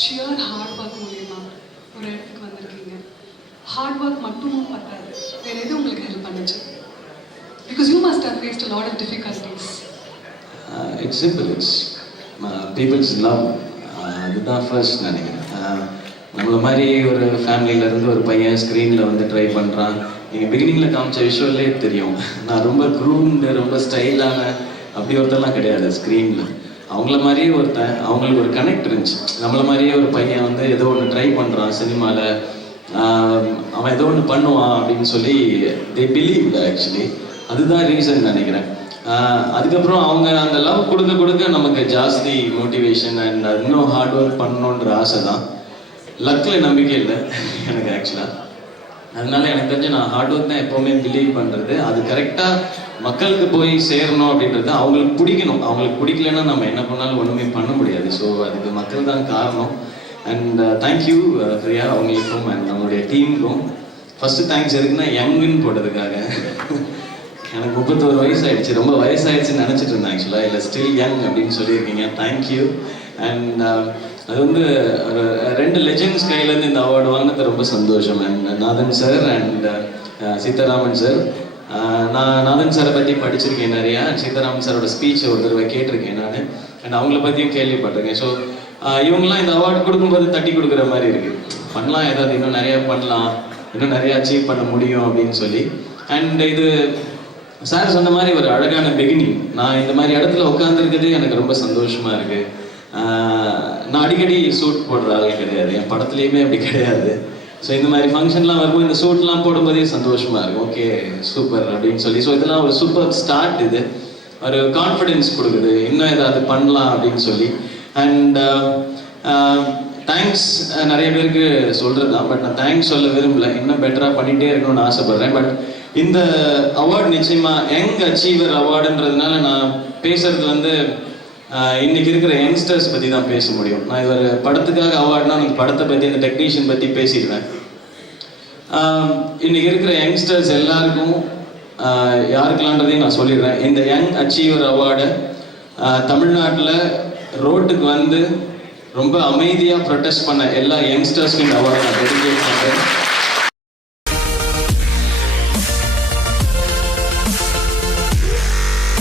Shear hard work மூலயமா ஒரு இடத்துக்கு வந்திருக்கீங்க. ஹார்ட் ஒர்க் மட்டும் பத்தாது. வேற எது உங்களுக்கு ஹெல்ப் பண்ணுச்சு? Because you must have faced lot of difficulties it's simple it's people's love அதுதான் ஃபர்ஸ்ட் நினைக்கிறேன். Uh, நம்மளை மாதிரி ஒரு ஃபேமிலியிலேருந்து இருந்து ஒரு பையன் ஸ்க்ரீனில் வந்து ட்ரை பண்ணுறான் நீங்கள் பிகினிங்கில் காமிச்ச விஷுவல்லே தெரியும். நான் ரொம்ப க்ரூம்டு ரொம்ப ஸ்டைலான அப்படி ஒருத்தர்லாம் கிடையாது ஸ்க்ரீனில் அவங்கள மாதிரியே ஒருத்தன் அவங்களுக்கு ஒரு கனெக்ட் இருந்துச்சு. நம்மள மாதிரியே ஒரு பையன் வந்து ஏதோ ஒன்று ட்ரை பண்ணுறான் சினிமாவில் அவன் ஏதோ ஒன்று பண்ணுவான் அப்படின்னு சொல்லி தே பிலீவ் ஆக்சுவலி அதுதான் ரீசன் நினைக்கிறேன். அதுக்கப்புறம் அவங்க அந்த லவ் கொடுக்க கொடுக்க நமக்கு ஜாஸ்தி மோட்டிவேஷன் அண்ட் இன்னும் ஹார்ட் ஒர்க் பண்ணணுன்ற ஆசை தான் லக்கில் நம்பிக்கை இல்லை எனக்கு ஆக்சுவலாக அதனால எனக்கு தெரிஞ்சு நான் ஹார்ட் ஒர்க் தான் எப்போவுமே பிலீவ் பண்ணுறது அது கரெக்டாக மக்களுக்கு போய் சேரணும் அப்படின்றது அவங்களுக்கு பிடிக்கணும். அவங்களுக்கு பிடிக்கலன்னா நம்ம என்ன பண்ணாலும் ஒன்றுமே பண்ண முடியாது. ஸோ அதுக்கு மக்கள் தான் காரணம். And thank you uh, uh, Priya அவங்களுக்கும் அண்ட் நம்மளுடைய டீமுக்கும் ஃபஸ்ட்டு தேங்க்ஸ் எதுக்குன்னா யங்குன்னு போட்டதுக்காக. எனக்கு முப்பத்தோரு வயசு ஆயிடுச்சு. ரொம்ப வயசாயிடுச்சுன்னு நினச்சிட்டு இருந்தேன் ஆக்சுவலாக இல்லை ஸ்டில் யங் அப்படின்னு சொல்லியிருக்கீங்க. தேங்க்யூ அண்ட் uh, அது வந்து ரெண்டு லெஜெண்ட்ஸ் கையிலேருந்து இந்த அவார்டு வாங்கினது ரொம்ப சந்தோஷம். And uh, Nathan sir and uh, Seetharaman sir நான் நாதன் சாரை பற்றி படிச்சிருக்கேன் நிறையா. சீதாராமன் சாரோட ஸ்பீச் ஒரு தடவை கேட்டிருக்கேன் நான். அண்ட் அவங்கள பற்றியும் கேள்விப்பட்டிருக்கேன். ஸோ இவங்கெல்லாம் இந்த அவார்டு கொடுக்கும்போது தட்டி கொடுக்குற மாதிரி இருக்கு. பண்ணலாம் ஏதாவது இன்னும் நிறையா பண்ணலாம். இன்னும் நிறைய அச்சீவ் பண்ண முடியும் அப்படின்னு சொல்லி. அண்ட் இது சார் சொன்ன மாதிரி ஒரு அழகான பிகினிங் நான் இந்த மாதிரி இடத்துல உட்காந்துருக்கிறது எனக்கு ரொம்ப சந்தோஷமா இருக்குது நான் அடிக்கடி சூட் போடுற ஆள் கிடையாது. என் படத்துலையுமே அப்படி கிடையாது. ஸோ இந்த மாதிரி ஃபங்க்ஷன்லாம் வரும்போது இந்த சூட்லாம் போடும்போதே சந்தோஷமாக இருக்கும். ஓகே சூப்பர் அப்படின்னு சொல்லி. ஸோ இதெல்லாம் ஒரு சூப்பர் ஸ்டார்ட் இது. ஒரு கான்ஃபிடென்ஸ் கொடுக்குது. இன்னும் ஏதாவது பண்ணலாம் அப்படின்னு சொல்லி. அண்ட் தேங்க்ஸ் நிறைய பேருக்கு சொல்கிறது தான். பட் நான் தேங்க்ஸ் சொல்ல விரும்பல. இன்னும் பெட்டராக பண்ணிகிட்டே இருக்கணும்னு ஆசைப்பட்றேன். பட் இந்த அவார்டு நிச்சயமாக யங் அச்சீவர் அவார்டுன்றதுனால நான் பேசுறது வந்து இன்றைக்கி இருக்கிற யங்ஸ்டர்ஸ் பற்றி தான் பேச முடியும். நான் இது ஒரு படத்துக்காக அவார்டுனா நீங்கள் படத்தை பற்றி அந்த டெக்னீஷியன் பற்றி பேசிடுவேன் இன்றைக்கி இருக்கிற யங்ஸ்டர்ஸ் எல்லாருக்கும் ஆஹ், யாருக்கெல்லான்றதையும் நான் சொல்லிடுறேன். இந்த யங் அச்சீவர் அவார்டு தமிழ்நாட்டில் ரோட்டுக்கு வந்து ரொம்ப அமைதியாக ப்ரொட்டஸ்ட் பண்ண எல்லா யங்ஸ்டர்ஸ்க்கும் இந்த அவார்டை நான் டெடிகேட் பண்ணுறேன்